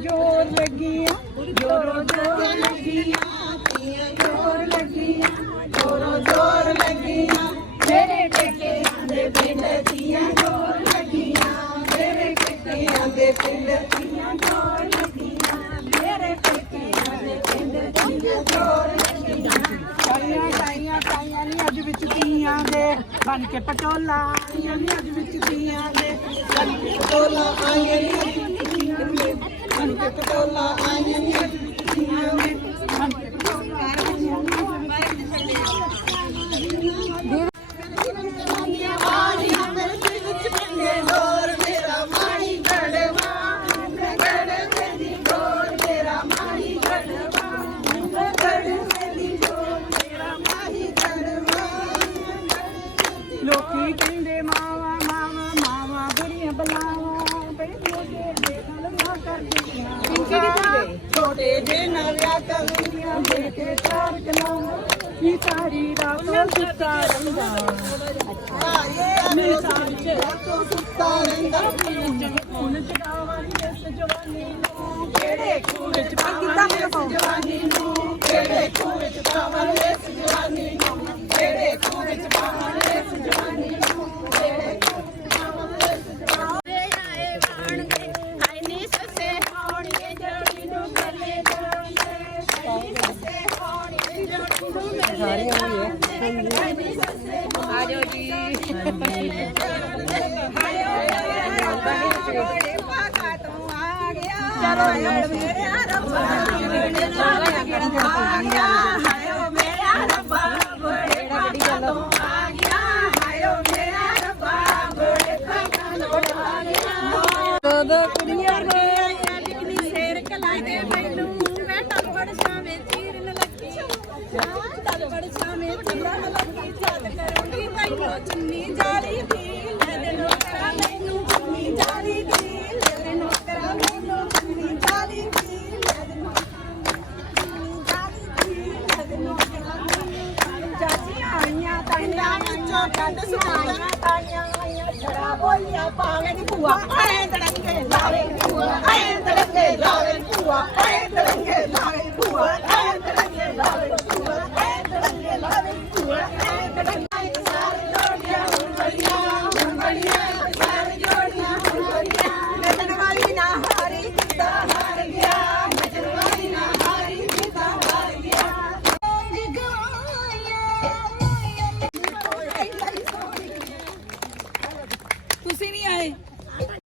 ज़ोर लगिया जोरो ज़ोर लगिया ज़ोर लगिया जोरो ज़ोर लगिया मेरे बेटे ਦੇ ਪਿੰਡ ਤੀਆਂ ਜੋਰ ਲੱਗੀਆਂ ਮੇਰੇ ਪੇਕਿਆਂ ਦੇ ਪਿੰਡ ਤੀਆਂ ਜੋਰ ਲੱਗੀਆਂ ਮੇਰੇ ਪੇਕਿਆਂ ਦੇ ਪਿੰਡ ਤੀਆਂ ਜੋਰ ਲੱਗੀਆਂ ਤਾਈਆਂ ਤਾਈਆਂ ਤਾਈਆਂ ਨੀ ਅੱਜ ਵਿੱਚ ਤੀਆਂ ਦੇ ਬਣ ਕੇ ਪਟੋਲਾ ਆਈਆਂ ਨੀ ਅੱਜ ਵਿੱਚ ਤੀਆਂ ਦੇ ਬਣ ਕੇ ਪਟੋਲਾ ਆਈਆਂ ਨੀ ਅੱਜ ਵਿੱਚ ਤੀਆਂ ਦੇ ਬਣ ਕੇ ਪਟੋਲਾ ਆਈਆਂ ਨੀ ਅੱਜ ਵਿੱਚ ਤੀਆਂ ਦੇ ਬਣ ਕੇ ਪਟੋਲਾ ਆਈਆਂ ਨੀ ਲੋਕੀ ਕਹਿੰਦੇ ਮਾਵਾ ਮਾਵਾ ਮਾਵਾ ਬੁੜੀਆਂ ਬਲਾਵਾ। ਬੈਠੋ ਦੇ ਦੇਖਣ ਨਾ ਕਰਦੀਆਂ ਛੋਟੇ ਜੇ ਨਾ ਵਿਆਹ ਕਰਨੀਆਂ ਦੇ ਕੇ ਚਾਰ ਕਲਾਵਾਂ। ਕੀ ਤਾਰੀ ਰਾਤ ਸੁੱਤਾ ਰਹਿੰਦਾ। ਮੇਰੇ ਸਾਹਮਣੇ ਤੂੰ ਸੁੱਤਾ ਰਹਿੰਦਾ। ਹੁਣ ਚੜਾਵਾਂਗੇ ਇਸ ਜਵਾਨੀ ਨੂੰ। ਕਿਹੜੇ ਖੂਹ ਵਿੱਚ ਪਾਵਾਂਗੇ ਇਸ ਜਵਾਨੀ ਨੂੰ? ਕਿਹੜੇ ਖੂਹ ਵਿੱਚ ਪਾਵਾਂਗੇ ਇਸ ਆਜੋ ਜੀ ਹਾਏ ਓਏ ਓਏ ਪਾਕਾ ਤੂੰ ਆ ਗਿਆ ਚਲੋ ਕੰਡ ਸੁਣਾਈਆਂ ਤਾਈਆਂ ਆਈਆਂ ਛੜਾ ਬੋਲੀਆਂ ਪਾਗਲ ਦੀ ਭੂਆ ਆਏ ਦੜੰਗੇ ਲਾਵੇ